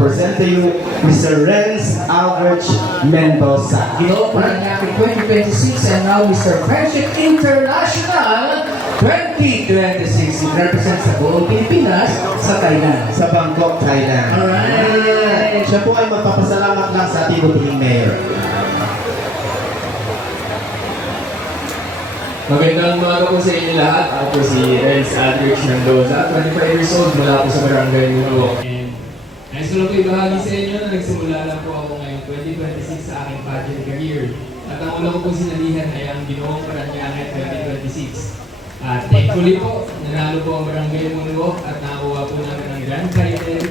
present to you Mr. Renz Albert Mendoza. Ginoong Paranaque 2026 and now Mr. Friendship International 2026. It represents the buong Pilipinas sa Thailand. Sa Bangkok, Thailand. Alright. Siya po ay magpapasalamat lang sa ating buting mayor. Magandang umaga po sa inyo lahat. Ako po si Renz Aldrich Mendoza, 25 years old mula po sa Barangay Mulo. And nais ko lang po ibahagi sa inyo na nagsimula lang po ako ngayong 2026 sa aking pageant career. At ang una ko po sinalihan ay ang Ginoong Paranaque 2026. At thankfully po, nanalo po ang Barangay Mulo at nakakuha po namin ang grand title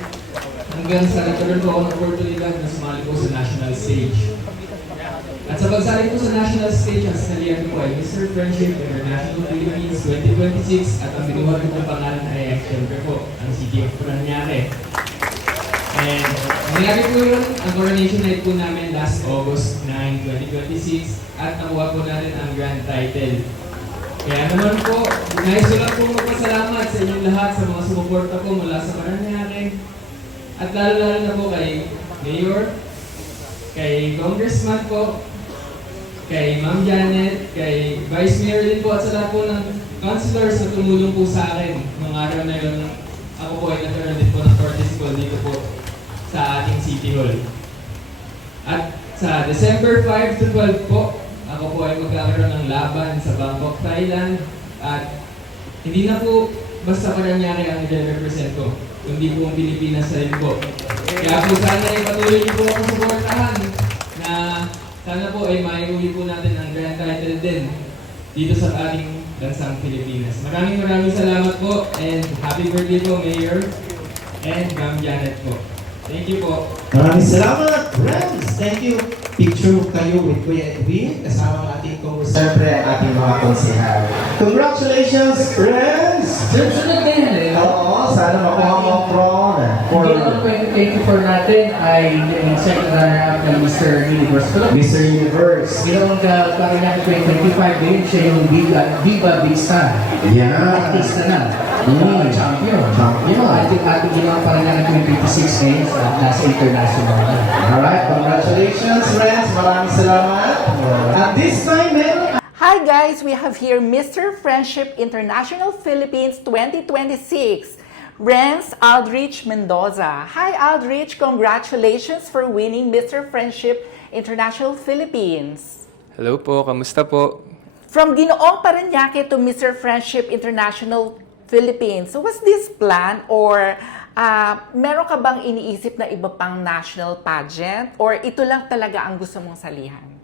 hanggang sa nagkaroon po ako ng oportunidad na sumali po sa national stage. At sa pagsali po sa national stage, ang sinalihan ko ay Mr. Friendship International Philippines 2026 at ang binuhat ko ng pangalan ay siyempre po, ang City of Paranaque. And nangyari po yun, ang coronation night po namin last August 9, 2026 at nakuha po natin ang grand title. Kaya naman po, nais ko lang po magpasalamat sa inyong lahat sa mga sumuporta po mula sa Paranaque at lalo-lalo na po kay Mayor, kay Congressman po, kay Ma'am Janet, kay Vice Mayor din po at sa lahat po ng councilors na tumulong po sa akin nung araw na yun. Ako po ay nagkaroon din po ng courtesy call dito po sa ating City Hall. At sa December 5 to 12 po, ako po ay magkakaroon ng laban sa Bangkok, Thailand. At hindi na po basta Paranaque ang i-represent ko, kundi po ang Pilipinas sa rin po. Kaya po sana ay patuloy niyo po ako suportahan na sana po ay maiuwi po natin ang grand title din dito sa ating bansang Pilipinas. Maraming salamat po and happy birthday po Mayor and Ma'am Janet po. Thank you po. Maraming salamat, friends. Thank you. Picture kayo with Kuya Edwin, kasama ang ating siyempre ang ating mga konsehal. Congratulations, friends! Sunod na yan eh. Oo, sana makuha mo ang crown. Ginoong 2024 natin ay second runner-up ng Mr. Universe. Mr. Universe. Ginoong Paranaque 2025 din, siya yung Viva Vista. Yeah. Artista na. Champion. Champion. Ating ginoong Paranaque 2026 ngayon nasa international na. Alright, congratulations, friends. Maraming salamat. At this time, meron Hi guys, we have here Mr. Friendship International Philippines 2026, Renz Aldrich Mendoza. Hi Aldrich, congratulations for winning Mr. Friendship International Philippines. Hello po, kamusta po? From Ginoong Paranaque to Mr. Friendship International Philippines, so was this plan or meron ka bang iniisip na iba pang national pageant or ito lang talaga ang gusto mong salihan?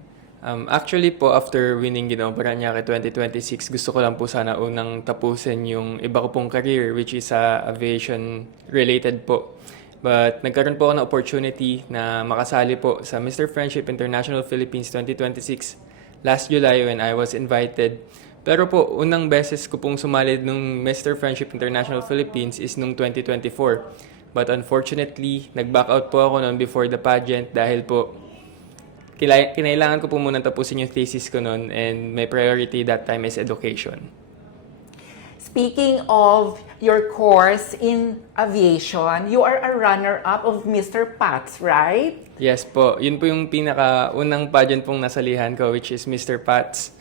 Actually po, after winning Ginoong Paranaque 2026, gusto ko lang po sana unang tapusin yung iba ko pong career, which is aviation related po. But nagkaroon po ako ng opportunity na makasali po sa Mr. Friendship International Philippines 2026 last July when I was invited. Pero po, unang beses ko pong sumali nung Mr. Friendship International Philippines is nung 2024. But unfortunately, nag-back out po ako noon before the pageant dahil po kinailangan ko po muna tapusin yung thesis ko noon and my priority that time is education. Speaking of your course in aviation, you are a runner-up of Mr. Pats, right? Yes po, yun po yung pinaka-unang pageant pong nasalihan ko which is Mr. Pats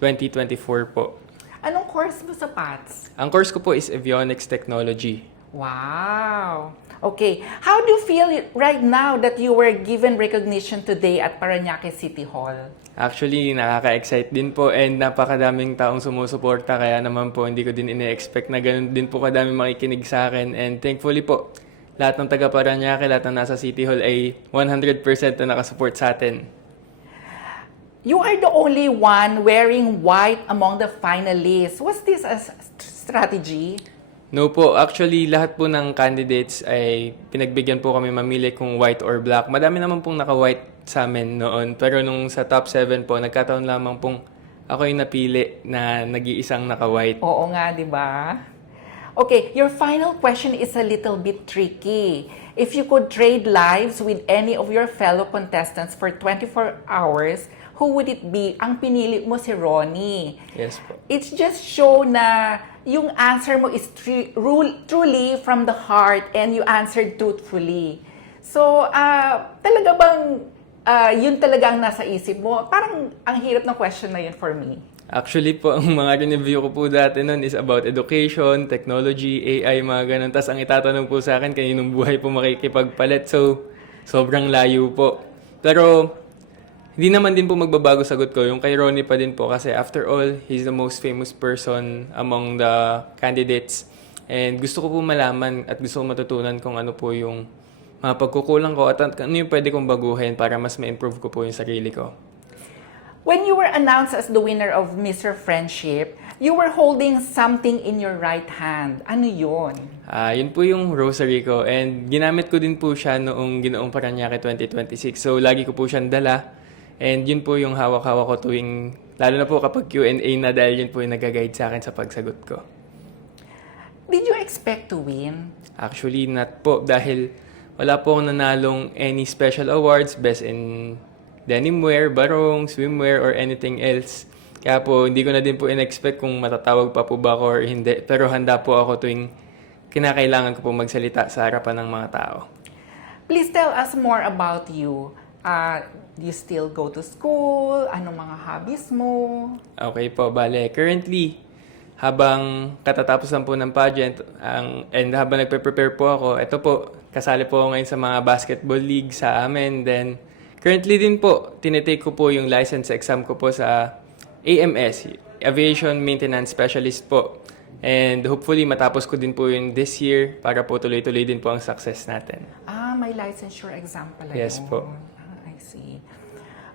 2024 po. Anong course mo sa Pats? Ang course ko po is Avionics Technology. Wow! Okay, how do you feel right now that you were given recognition today at Paranaque City Hall? Actually, nakaka-excite din po and napakadaming taong sumusuporta kaya naman po hindi ko din ine-expect na ganun din po kadaming makikinig sa akin and thankfully po, lahat ng taga Paranaque, lahat ng nasa City Hall ay 100% na nakasupport sa atin. You are the only one wearing white among the finalists. Was this a strategy? No po, actually lahat po ng candidates ay pinagbigyan po kami mamili kung white or black. Madami naman pong naka-white sa amin noon. Pero nung sa top 7 po, nagkataon lamang pong ako yung napili na nag-iisang naka-white. Oo nga, di ba? Okay, your final question is a little bit tricky. If you could trade lives with any of your fellow contestants for 24 hours, who would it be? Ang pinili mo si Ronnie. Yes po. It's just show na yung answer mo is truly from the heart and you answered truthfully. So, talaga bang yun talaga ang nasa isip mo? Parang ang hirap ng question na yun for me. Actually po, ang mga review ko po dati nun is about education, technology, AI, mga ganun. Tapos ang itatanong po sa akin, kaninong buhay po makikipagpalit. So, sobrang layo po. Pero, hindi naman din po magbabago sagot ko. Yung kay Ronnie pa din po kasi after all, he's the most famous person among the candidates. And gusto ko po malaman at gusto ko matutunan kung ano po yung mga pagkukulang ko at ano yung pwede kong baguhin para mas ma-improve ko po yung sarili ko. When you were announced as the winner of Mr. Friendship, you were holding something in your right hand. Ano yun? Yun po yung rosary ko and ginamit ko din po siya noong Ginoong Parañaque 2026. So lagi ko po siyang dala and yun po yung hawak-hawak ko tuwing, lalo na po kapag Q&A na dahil yun po yung nag-guide sa akin sa pagsagot ko. Did you expect to win? Actually not po dahil wala po akong nanalong any special awards, best in denimwear, barong, swimwear, or anything else. Kaya po, hindi ko na din po in-expect kung matatawag pa po ba ako or hindi. Pero handa po ako tuwing kinakailangan ko po magsalita sa harapan ng mga tao. Please tell us more about you. Do you still go to school? Anong mga hobbies mo? Okay po, bale. Currently, habang katatapos lang po ng pageant and habang nagpe-prepare po ako, ito po, kasali po ako ngayon sa mga basketball league sa amin. Then, currently din po, tinitake ko po yung license exam ko po sa AMS, Aviation Maintenance Specialist po. And hopefully matapos ko din po yun this year para po tuloy-tuloy din po ang success natin. May licensure exam pala Yes yun. po. I see.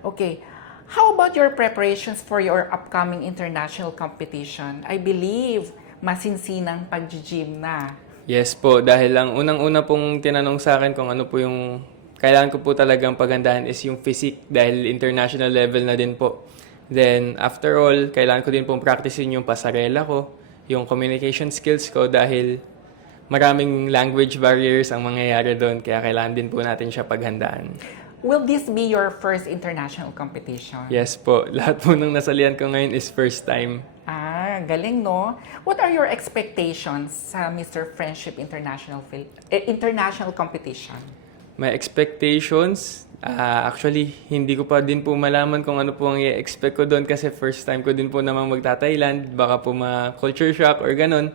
Okay. How about your preparations for your upcoming international competition? I believe masinsinang pag-gym na. Yes po, dahil ang unang-una pong tinanong sa akin kung ano po yung kailangan ko po talagang pagandahan is yung physique dahil international level na din po. Then, after all, kailangan ko din pong practicein yung pasarela ko, yung communication skills ko dahil maraming language barriers ang mangyayari doon kaya kailangan din po natin siya paghandaan. Will this be your first international competition? Yes po, lahat po ng nasalihan ko ngayon is first time. Galing no? What are your expectations sa Mr. Friendship International Competition? My expectations, actually, hindi ko pa din po malaman kung ano po ang i-expect ko doon kasi first time ko din po naman magta-Thailand. Baka po ma-culture shock or ganun.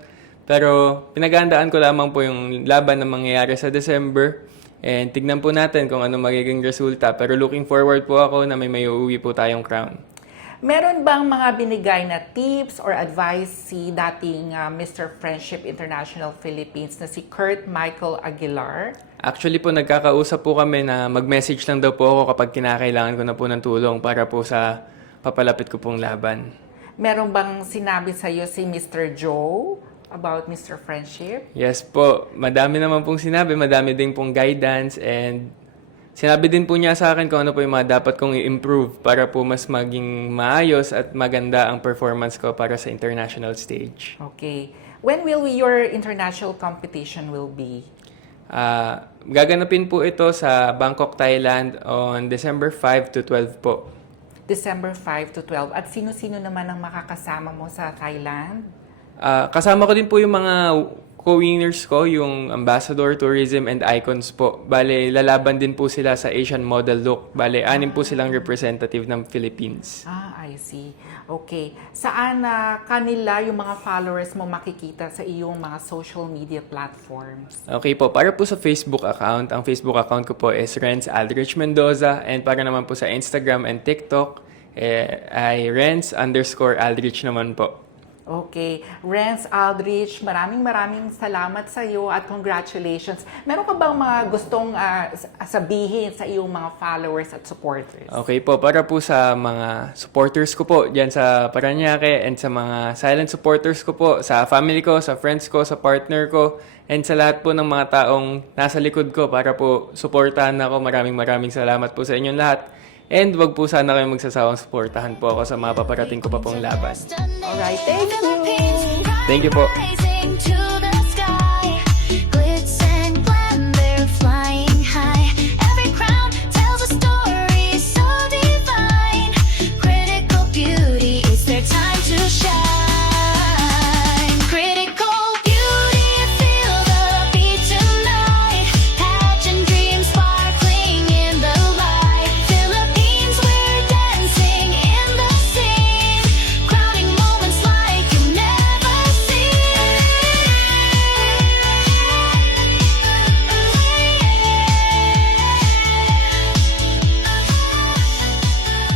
Pero pinaghandaan ko lamang po yung laban na mangyayari sa December. And tignan po natin kung ano magiging resulta. Pero looking forward po ako na may uuwi po tayong crown. Meron bang mga binigay na tips or advice si dating Mr. Friendship International Philippines na si Kurt Michael Aguilar? Actually po, nagkakausap po kami na mag-message lang daw po ako kapag kinakailangan ko na po ng tulong para po sa papalapit ko pong laban. Meron bang sinabi sa'yo si Mr. Joe about Mr. Friendship? Yes po, madami naman pong sinabi, madami din pong guidance and sinabi din po niya sa akin kung ano po yung mga dapat kong i-improve para po mas maging maayos at maganda ang performance ko para sa international stage. Okay. When will your international competition will be? Gaganapin po ito sa Bangkok, Thailand on December 5 to 12 po. December 5 to 12. At sino-sino naman ang makakasama mo sa Thailand? Kasama ko din po yung mga co-winners ko, yung Ambassador, Tourism, and Icons po. Bale, lalaban din po sila sa Asian Model Look. Bale, 6 po silang representative ng Philippines. I see. Okay. Saan kanila, yung mga followers mo makikita sa iyong mga social media platforms? Okay po, para po sa Facebook account, ang Facebook account ko po is Renz Aldrich Mendoza. And para naman po sa Instagram and TikTok, ay Renz_Aldrich naman po. Okay. Renz Aldrich, maraming salamat sa iyo at congratulations. Meron ka bang mga gustong sabihin sa iyong mga followers at supporters? Okay po, para po sa mga supporters ko po dyan sa Parañaque and sa mga silent supporters ko po, sa family ko, sa friends ko, sa partner ko, and sa lahat po ng mga taong nasa likod ko para po suportahan ako. Maraming salamat po sa inyong lahat. And wag po sana kayo magsasawang suportahan po ako sa mga paparating ko pa pong laban. Alright, thank you! Thank you po.